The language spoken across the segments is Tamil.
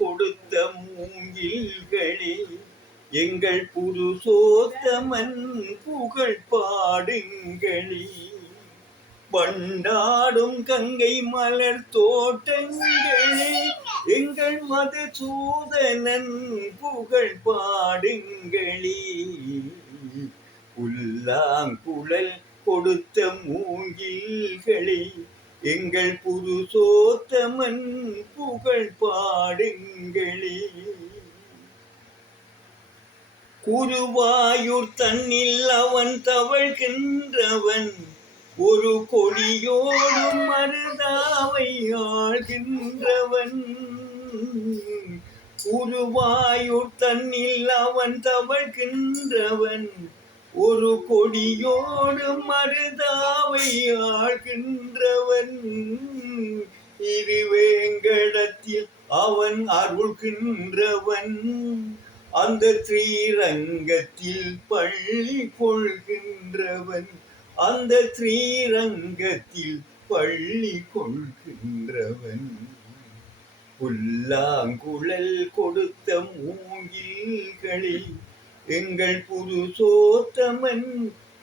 கொடுத்த மூங்கில்களே, எங்கள் புருஷோத்தமன் புகழ் பாடுங்களே. பண்டாடும் கங்கை மலர் தோட்டங்களே, எங்கள் மதுசூதனன் புகழ் பாடுங்களே. புல்லாங்குழல் கொடுத்த மூங்கில்களே, எங்கள் புருஷோத்தமன் புகழ் பாடுங்களே. குருவாயூர் தன்னில் அவன் தவழ்கின்றவன், ஒரு கொடியோடும் மருதாவை ஆழ்கின்றவன். குருவாயூர் தன்னில் அவன் தவழ்கின்றவன், ஒரு கொடியோடு மருதாவை ஆழ்கின்றவன். இருவேங்கடத்தில் அவன் அருள்கின்றவன், அந்த ஸ்ரீரங்கத்தில் பள்ளி கொள்கின்றவன். அந்த ஸ்ரீரங்கத்தில் பள்ளி கொள்கின்றவன். புல்லாங்குழல் கொடுத்த மூங்கில்களே, எங்கள் புருஷோத்தமன்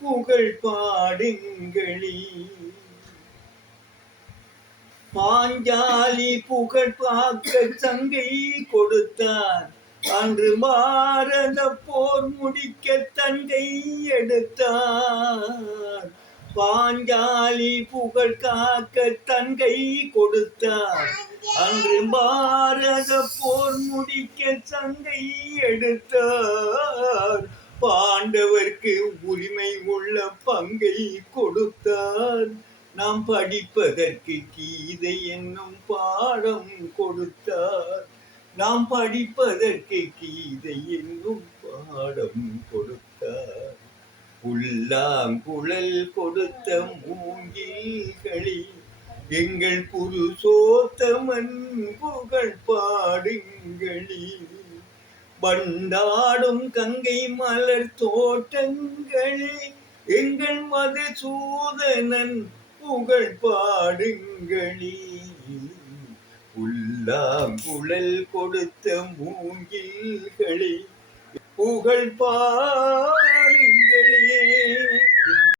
புகழ் பாடுங்களே. பாஞ்சாலி புகழ் பார்க்க சங்கை கொடுத்தார், அன்று பாரத போர் முடிக்க தங்கை எடுத்தார். பாஞ்சாலி புகழ் காக்க தங்கை கொடுத்தார், அன்று பாரத போர் முடிக்க சங்கை எடுத்தார். பாண்டவர்க்கு உரிமை உள்ள பங்கை கொடுத்தார், நாம் படிப்பதற்கு கீதை என்னும் பாடம் கொடுத்தார். நாம் படிப்பதற்கு கீதை என்னும் பாடம் கொடுத்தார். புல்லாங்குழல் கொடுத்த மூங்கில்களே, எங்கள் புருஷோத்தமன் புகழ் பாடுங்களே. பண்டாடும் கங்கை மலர் தோட்டங்களே, எங்கள் மதுசூதனன் புகழ் பாடுங்களே. புல்லாங்குழல் கொடுத்த மூங்கில்களே, புகழ் பாடுங்களே.